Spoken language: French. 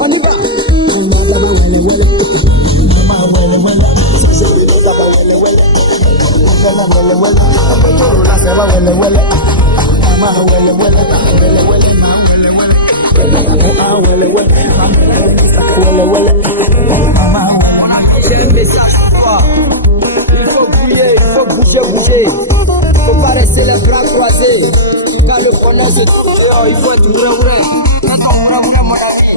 On y va. J'ai un message pour toi. Il faut bouger, il faut bouger. Il faut pas rester les bras croisés. Quand le bonheur se trouve, il faut être vrai. Quand on vrai, mon ami.